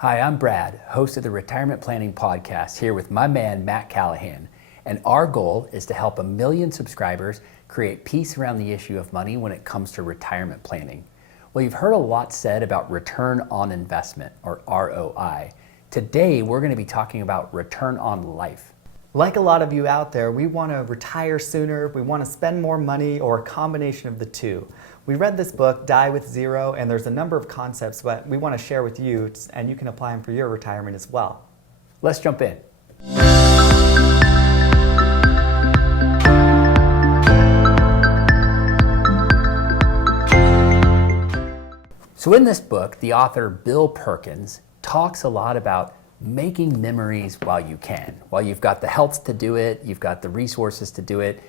Hi, I'm Brad, host of the Retirement Planning Podcast, here with my man, Matt Callahan. And our goal is to help 1 million subscribers create peace around the issue of money when it comes to retirement planning. Well, you've heard a lot said about return on investment, or ROI. Today, we're going to be talking about return on life. Like a lot of you out there, we want to retire sooner, we want to spend more money, or a combination of the two. We read this book, Die with Zero, and there's a number of concepts that we want to share with you, and you can apply them for your retirement as well. Let's jump in. So in this book, the author Bill Perkins talks a lot about making memories while you can. While you've got the health to do it, you've got the resources to do it,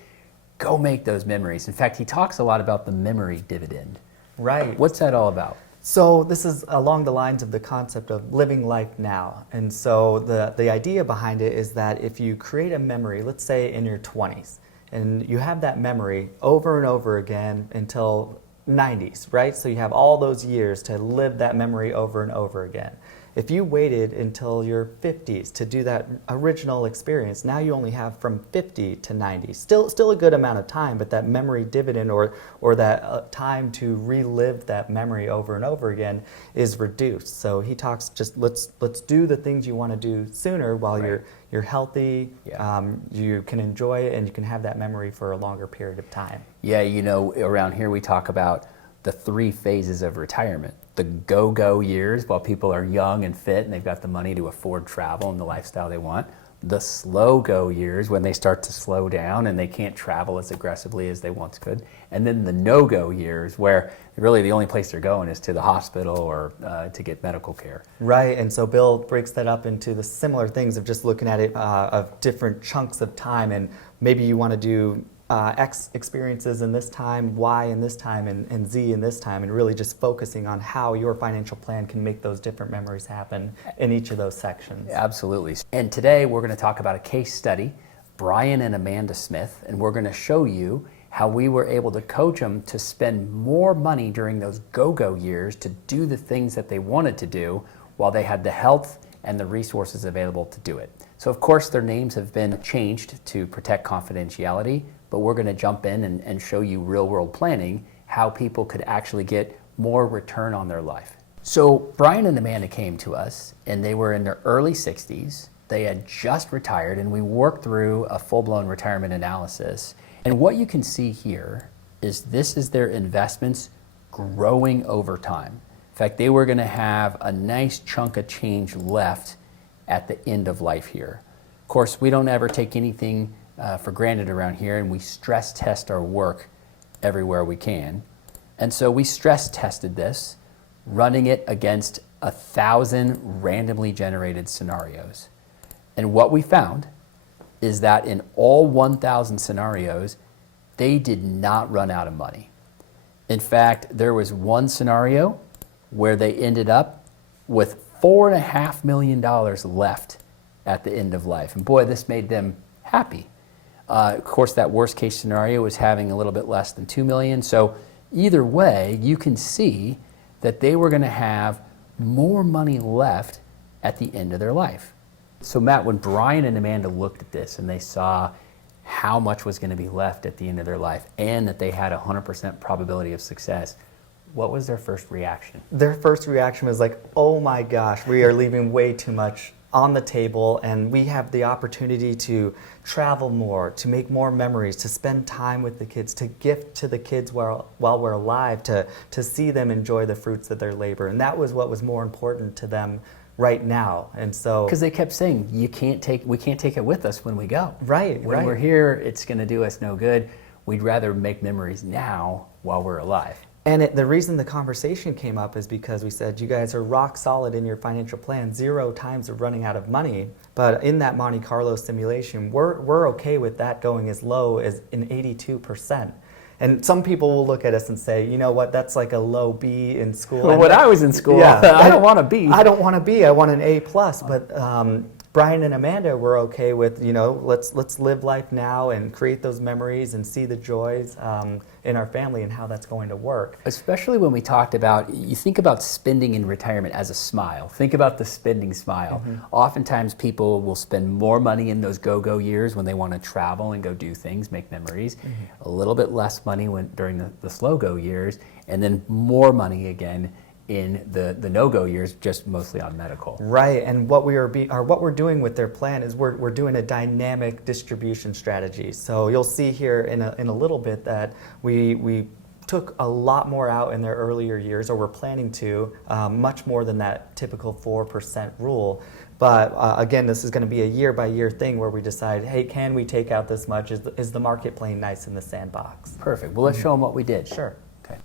go make those memories. In fact, he talks a lot about the memory dividend. Right. What's that all about? So this is along the lines of the concept of living life now. And so the idea behind it is that if you create a memory, let's say in your 20s, and you have that memory over and over again until 90s, right? So you have all those years to live that memory over and over again. If you waited until your 50s to do that original experience, now you only have from 50 to 90. Still a good amount of time, but that memory dividend or that time to relive that memory over and over again is reduced. So he talks just let's do the things you want to do sooner while Right. you're healthy. Yeah. You can enjoy it and you can have that memory for a longer period of time. Yeah, you know, around here we talk about the 3 phases of retirement. The go-go years while people are young and fit and they've got the money to afford travel and the lifestyle they want. The slow-go years when they start to slow down and they can't travel as aggressively as they once could. And then the no-go years where really the only place they're going is to the hospital or to get medical care. Right, and so Bill breaks that up into the similar things of just looking at it of different chunks of time, and maybe you want to do X experiences in this time, Y in this time, and Z in this time, and really just focusing on how your financial plan can make those different memories happen in each of those sections. Absolutely. And today we're going to talk about a case study, Brian and Amanda Smith, and we're going to show you how we were able to coach them to spend more money during those go-go years to do the things that they wanted to do while they had the health and the resources available to do it. So of course their names have been changed to protect confidentiality, but we're going to jump in and show you real-world planning, how people could actually get more return on their life. So Brian and Amanda came to us, and they were in their early 60s. They had just retired, and we worked through a full-blown retirement analysis. And what you can see here is this is their investments growing over time. In fact, they were going to have a nice chunk of change left at the end of life here. Of course, we don't ever take anything for granted around here, and we stress test our work everywhere we can. And so we stress tested this, running it against 1,000 randomly generated scenarios. And what we found is that in all 1,000 scenarios, they did not run out of money. In fact, there was one scenario where they ended up with $4.5 million left at the end of life. And boy, this made them happy. Of course, that worst case scenario was having a little bit less than $2 million. So either way, you can see that they were going to have more money left at the end of their life. So Matt, when Brian and Amanda looked at this and they saw how much was going to be left at the end of their life and that they had a 100% probability of success, what was their first reaction? Their first reaction was like, oh my gosh, we are leaving way too much on the table, and we have the opportunity to travel more, to make more memories, to spend time with the kids, to gift to the kids while we're alive, to see them enjoy the fruits of their labor. And that was what was more important to them right now. And so, because they kept saying, we can't take it with us when we go. Right. When we're here, it's going to do us no good. We'd rather make memories now while we're alive. And the reason the conversation came up is because we said, you guys are rock solid in your financial plan, 0 times of running out of money. But in that Monte Carlo simulation, we're okay with that going as low as an 82%. And some people will look at us and say, you know what, that's like a low B in school. Well, when I was in school, yeah, I don't want a B. I don't want a B, I want an A+. But Brian and Amanda were okay with, let's live life now and create those memories and see the joys in our family and how that's going to work. Especially when we talked about, you think about spending in retirement as a smile. Think about the spending smile. Oftentimes people will spend more money in those go-go years when they want to travel and go do things, make memories. A little bit less money during the slow-go years, and then more money again in the no-go years, just mostly on medical. Right, and what we're doing with their plan is we're doing a dynamic distribution strategy. So you'll see here in a little bit that we took a lot more out in their earlier years, or we're planning to, much more than that typical 4% rule. But again, this is going to be a year-by-year thing where we decide, hey, can we take out this much? Is the market playing nice in the sandbox? Perfect. Well, let's show them what we did. Sure.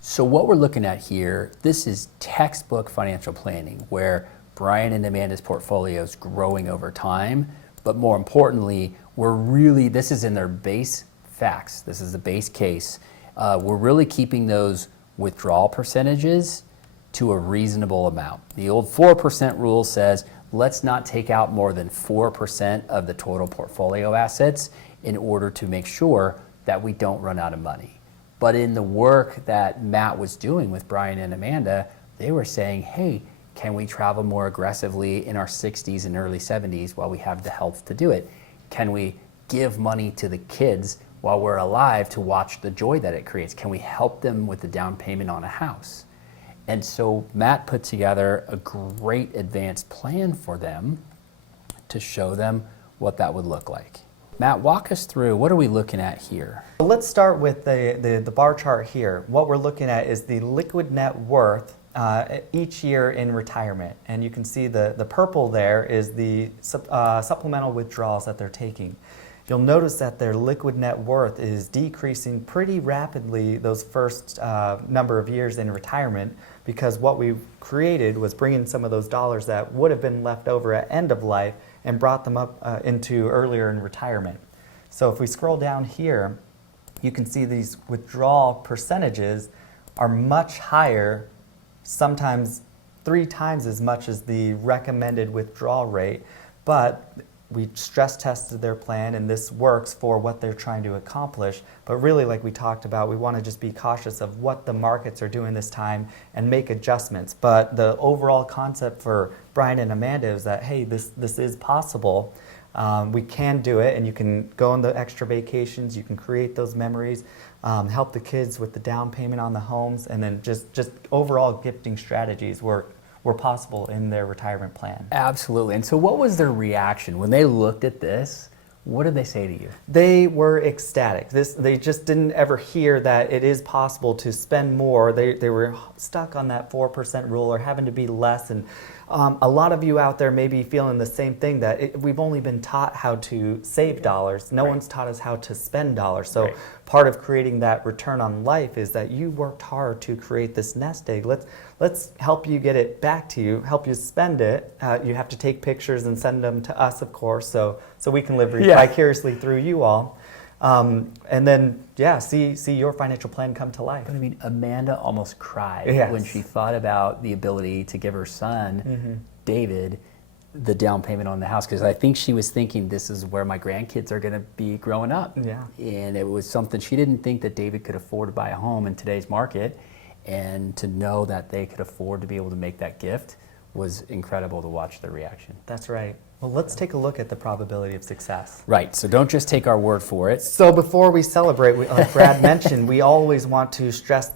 So what we're looking at here, this is textbook financial planning, where Brian and Amanda's portfolio is growing over time, but more importantly, this is in their base facts. This is the base case. We're really keeping those withdrawal percentages to a reasonable amount. The old 4% rule says, let's not take out more than 4% of the total portfolio assets in order to make sure that we don't run out of money. But in the work that Matt was doing with Brian and Amanda, they were saying, hey, can we travel more aggressively in our 60s and early 70s while we have the health to do it? Can we give money to the kids while we're alive to watch the joy that it creates? Can we help them with the down payment on a house? And so Matt put together a great advanced plan for them to show them what that would look like. Matt, walk us through, what are we looking at here? Let's start with the bar chart here. What we're looking at is the liquid net worth each year in retirement. And you can see the purple there is the supplemental withdrawals that they're taking. You'll notice that their liquid net worth is decreasing pretty rapidly those first number of years in retirement, because what we created was bringing some of those dollars that would have been left over at end of life and brought them up into earlier in retirement. So if we scroll down here, you can see these withdrawal percentages are much higher, sometimes 3 times as much as the recommended withdrawal rate, but we stress tested their plan and this works for what they're trying to accomplish. But really, like we talked about, we want to just be cautious of what the markets are doing this time and make adjustments. But the overall concept for Brian and Amanda is that, hey, this is possible. We can do it, and you can go on the extra vacations, you can create those memories, help the kids with the down payment on the homes, and then just overall gifting strategies were possible in their retirement plan. Absolutely. And so what was their reaction when they looked at this? What did they say to you? They were ecstatic. They just didn't ever hear that it is possible to spend more. They were stuck on that 4% rule or having to be less. And a lot of you out there may be feeling the same thing, that we've only been taught how to save dollars. No one's taught us how to spend dollars. So part of creating that return on life is that you worked hard to create this nest egg. Let's help you get it back to you, help you spend it. You have to take pictures and send them to us, of course, so we can live vicariously through you all. And then, see your financial plan come to life. But I mean, Amanda almost cried when she thought about the ability to give her son, David, the down payment on the house, because I think she was thinking, this is where my grandkids are going to be growing up. And it was something, she didn't think that David could afford to buy a home in today's market, and to know that they could afford to be able to make that gift was incredible to watch their reaction. That's right. Well, let's take a look at the probability of success. Right, so don't just take our word for it. So before we celebrate, like Brad mentioned, we always want to stress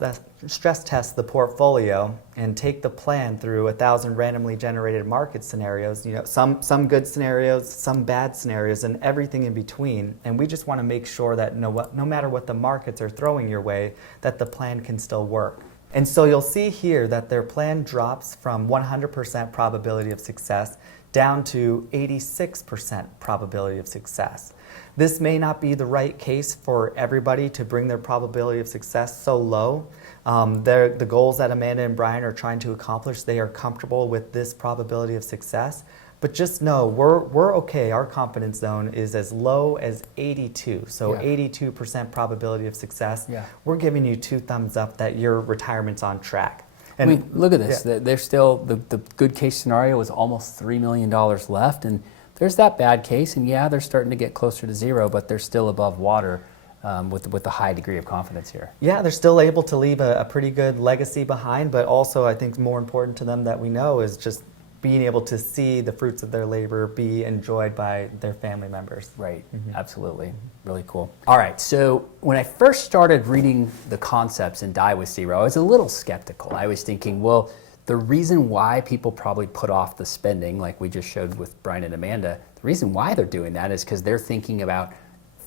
test the portfolio and take the plan through 1,000 randomly generated market scenarios. Some good scenarios, some bad scenarios, and everything in between. And we just want to make sure that no matter what the markets are throwing your way, that the plan can still work. And so you'll see here that their plan drops from 100% probability of success down to 86% probability of success. This may not be the right case for everybody to bring their probability of success so low. The goals that Amanda and Brian are trying to accomplish, they are comfortable with this probability of success. But just know, we're okay. Our confidence zone is as low as 82. So 82% probability of success. We're giving you 2 thumbs up that your retirement's on track. And I mean, look at this. They're still, the good case scenario is almost $3 million left, and there's that bad case, and yeah, they're starting to get closer to zero, but they're still above water with a high degree of confidence here. Yeah, they're still able to leave a pretty good legacy behind, but also I think more important to them that we know is just being able to see the fruits of their labor be enjoyed by their family members. Right, absolutely. Really cool. All right, so when I first started reading the concepts in Die with Zero, I was a little skeptical. I was thinking, well, the reason why people probably put off the spending, like we just showed with Brian and Amanda, the reason why they're doing that is because they're thinking about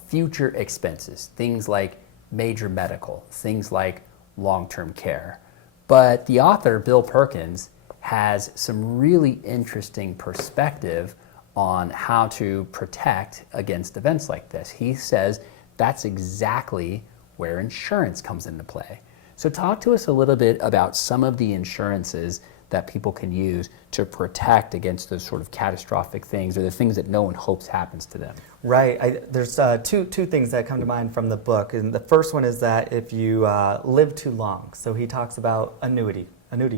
future expenses, things like major medical, things like long-term care. But the author, Bill Perkins, has some really interesting perspective on how to protect against events like this. He says that's exactly where insurance comes into play. So talk to us a little bit about some of the insurances that people can use to protect against those sort of catastrophic things or the things that no one hopes happens to them. Right. There's two things that come to mind from the book. And the first one is that if you live too long, so he talks about annuity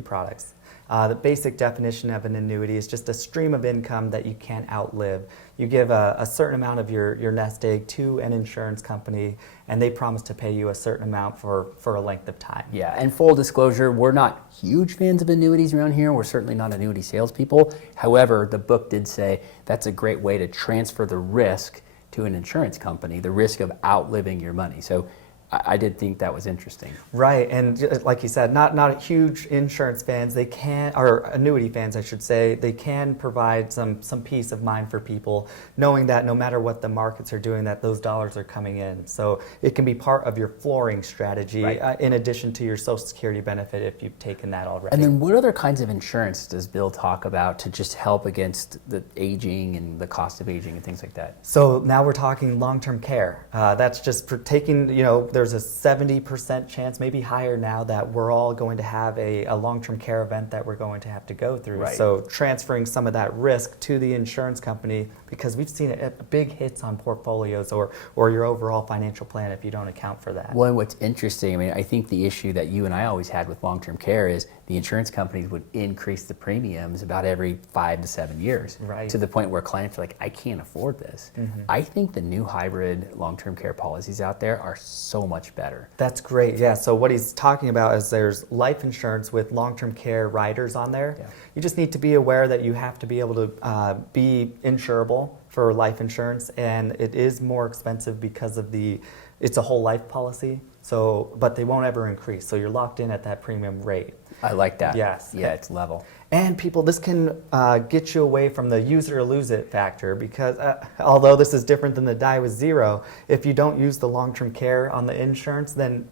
products. The basic definition of an annuity is just a stream of income that you can't outlive. You give a certain amount of your nest egg to an insurance company, and they promise to pay you a certain amount for a length of time. Yeah, and full disclosure, we're not huge fans of annuities around here. We're certainly not annuity salespeople. However, the book did say that's a great way to transfer the risk to an insurance company, the risk of outliving your money. So I did think that was interesting. Right, and like you said, not huge insurance fans. They can, or annuity fans, I should say. They can provide some peace of mind for people, knowing that no matter what the markets are doing, that those dollars are coming in. So it can be part of your flooring strategy, right, in addition to your Social Security benefit if you've taken that already. And then, what other kinds of insurance does Bill talk about to just help against the aging and the cost of aging and things like that? So now we're talking long-term care. That's just for taking, there's a 70% chance, maybe higher now, that we're all going to have a long-term care event that we're going to have to go through. Right. So transferring some of that risk to the insurance company, because we've seen big hits on portfolios or your overall financial plan if you don't account for that. Well, what's interesting, I think the issue that you and I always had with long-term care is the insurance companies would increase the premiums about every 5 to 7 years, right, to the point where clients are like, I can't afford this. I think the new hybrid long-term care policies out there are so much better. That's great, yeah. So what he's talking about is there's life insurance with long-term care riders on there. Yeah. You just need to be aware that you have to be able to be insurable for life insurance, and it is more expensive because of it's a whole life policy. So, but they won't ever increase. So you're locked in at that premium rate. I like that. Yes. Yeah, it's level. And people, this can get you away from the use it or lose it factor, because although this is different than the Die with Zero, if you don't use the long-term care on the insurance, then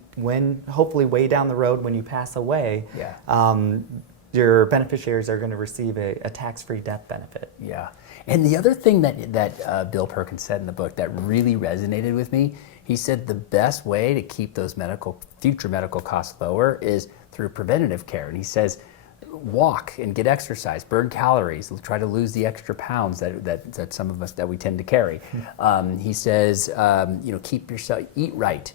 hopefully way down the road when you pass away, your beneficiaries are going to receive a tax-free death benefit. Yeah. And the other thing that Bill Perkins said in the book that really resonated with me, he said the best way to keep those future medical costs lower is through preventative care. And he says, walk and get exercise, burn calories, try to lose the extra pounds that some of us that we tend to carry. He says, keep yourself, eat right,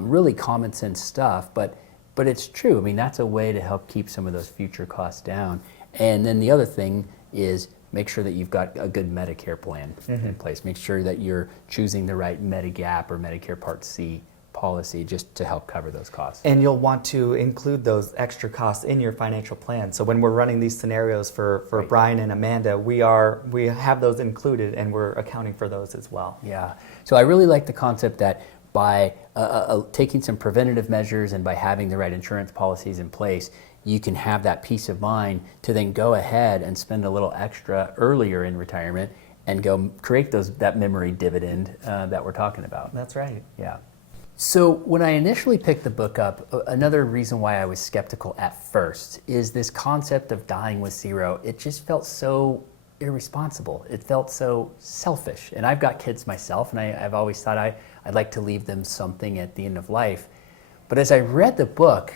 really common sense stuff, but it's true. That's a way to help keep some of those future costs down. And then the other thing is make sure that you've got a good Medicare plan in place. Make sure that you're choosing the right Medigap or Medicare Part C policy just to help cover those costs. And you'll want to include those extra costs in your financial plan. So when we're running these scenarios for right, Brian and Amanda, we have those included, and we're accounting for those as well. Yeah. So I really like the concept that by taking some preventative measures and by having the right insurance policies in place, you can have that peace of mind to then go ahead and spend a little extra earlier in retirement and go create that memory dividend that we're talking about. That's right. Yeah. So when I initially picked the book up, another reason why I was skeptical at first is this concept of dying with zero. It just felt so irresponsible. It felt so selfish. And I've got kids myself, and I've always thought I'd like to leave them something at the end of life. But as I read the book,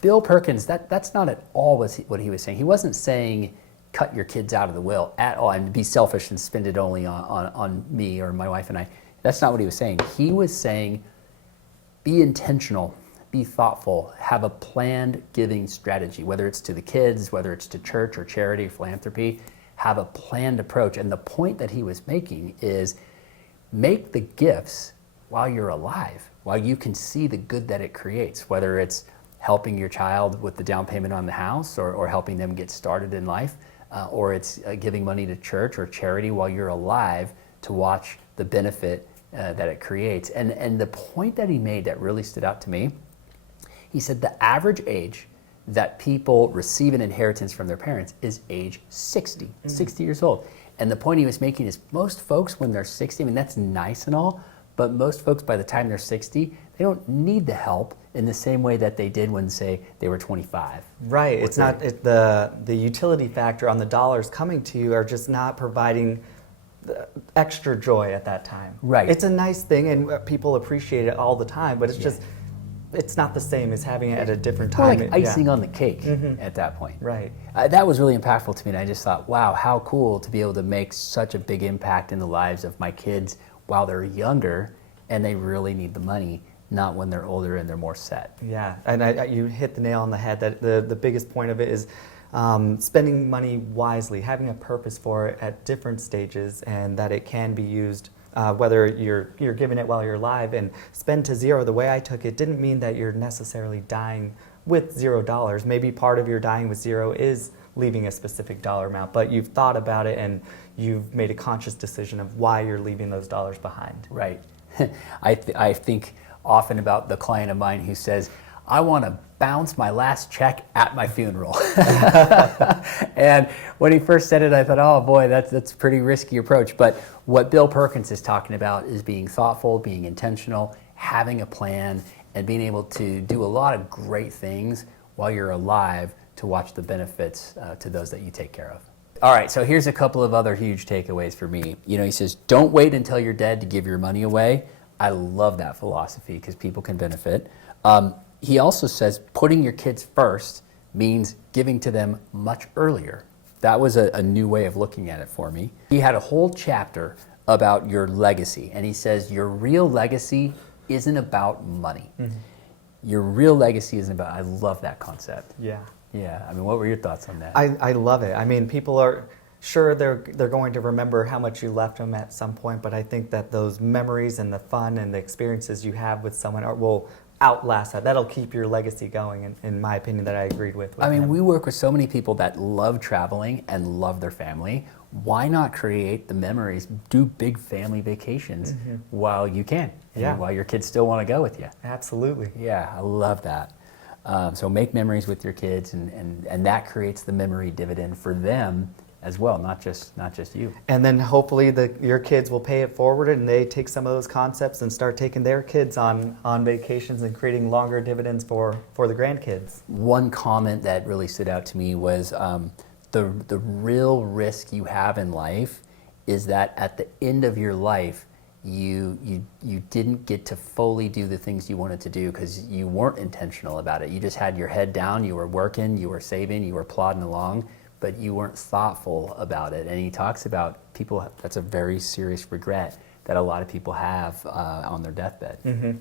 Bill Perkins, that's not at all what he was saying. He wasn't saying cut your kids out of the will at all and be selfish and spend it only on me or my wife and I. That's not what he was saying. He was saying be intentional, be thoughtful, have a planned giving strategy, whether it's to the kids, whether it's to church or charity or philanthropy. have a planned approach. And the point that he was making is make the gifts while you're alive, while you can see the good that it creates, whether it's helping your child with the down payment on the house or helping them get started in life, or it's giving money to church or charity while you're alive to watch the benefit that it creates. And the point that he made that really stood out to me, he said the average age that people receive an inheritance from their parents is age 60, 60 years old. And the point he was making is most folks when they're 60, I mean, that's nice and all, but most folks by the time they're 60, they don't need the help in the same way that they did when, say, they were 25. Right. It's not the utility factor on the dollars coming to you are just not providing the extra joy at that time. Right. It's a nice thing, and people appreciate it all the time, but it's just it's not the same as having it at a different time. More like icing on the cake at that point. Right. That was really impactful to me, and I just thought, wow, how cool to be able to make such a big impact in the lives of my kids while they're younger, and they really need the money, not when they're older and they're more set. Yeah, and you hit the nail on the head. That the biggest point of it is spending money wisely, having a purpose for it at different stages, and that it can be used. Whether you're giving it while you're alive, and spend to zero, the way I took it didn't mean that you're necessarily dying with $0. Maybe part of your dying with zero is leaving a specific dollar amount, but you've thought about it and you've made a conscious decision of why you're leaving those dollars behind. Right. I think often about the client of mine who says, I want to bounce my last check at my funeral. And when he first said it, I thought, oh boy, that's a pretty risky approach. But what Bill Perkins is talking about is being thoughtful, being intentional, having a plan, and being able to do a lot of great things while you're alive to watch the benefits to those that you take care of. All right, so here's a couple of other huge takeaways for me. He says, don't wait until you're dead to give your money away. I love that philosophy because people can benefit. He also says putting your kids first means giving to them much earlier. That was a new way of looking at it for me. He had a whole chapter about your legacy, and he says your real legacy isn't about money. Your real legacy isn't about, I love that concept. Yeah. Yeah, I mean, what were your thoughts on that? I love it. I mean, people are, sure, they're going to remember how much you left them at some point, but I think that those memories and the fun and the experiences you have with someone will outlast that. That'll keep your legacy going, in my opinion, that I agreed with I mean, him. we work with so many people that love traveling and love their family. Why not create the memories, do big family vacations while you can, while your kids still want to go with you? Absolutely. Yeah, I love that. So make memories with your kids, and that creates the memory dividend for them as well, not just you. And then hopefully your kids will pay it forward, and they take some of those concepts and start taking their kids on vacations and creating longer dividends for the grandkids. One comment that really stood out to me was the real risk you have in life is that at the end of your life, you didn't get to fully do the things you wanted to do because you weren't intentional about it. You just had your head down, you were working, you were saving, you were plodding along, but you weren't thoughtful about it. And he talks about people, that's a very serious regret that a lot of people have on their deathbed.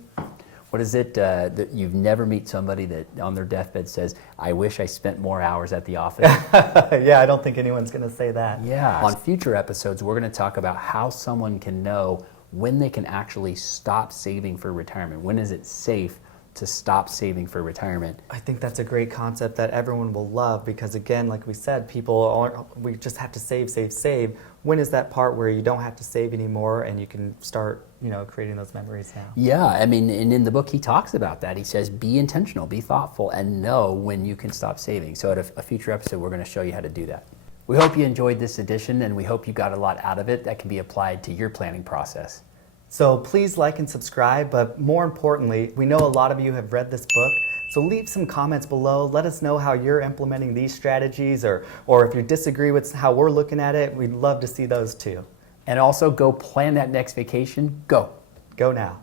What is it that you've never meet somebody that on their deathbed says, I wish I spent more hours at the office? Yeah, I don't think anyone's going to say that. Yeah. On future episodes, we're going to talk about how someone can know when they can actually stop saving for retirement. When is it safe to stop saving for retirement? I think that's a great concept that everyone will love because, again, like we said, we just have to save. When is that part where you don't have to save anymore and you can start, creating those memories now? Yeah, I mean, and in the book he talks about that. He says, be intentional, be thoughtful, and know when you can stop saving. So at a future episode, we're going to show you how to do that. We hope you enjoyed this edition, and we hope you got a lot out of it that can be applied to your planning process. So please like and subscribe, but more importantly, we know a lot of you have read this book, so leave some comments below. Let us know how you're implementing these strategies, or if you disagree with how we're looking at it, we'd love to see those too. And also go plan that next vacation. Go. Go now.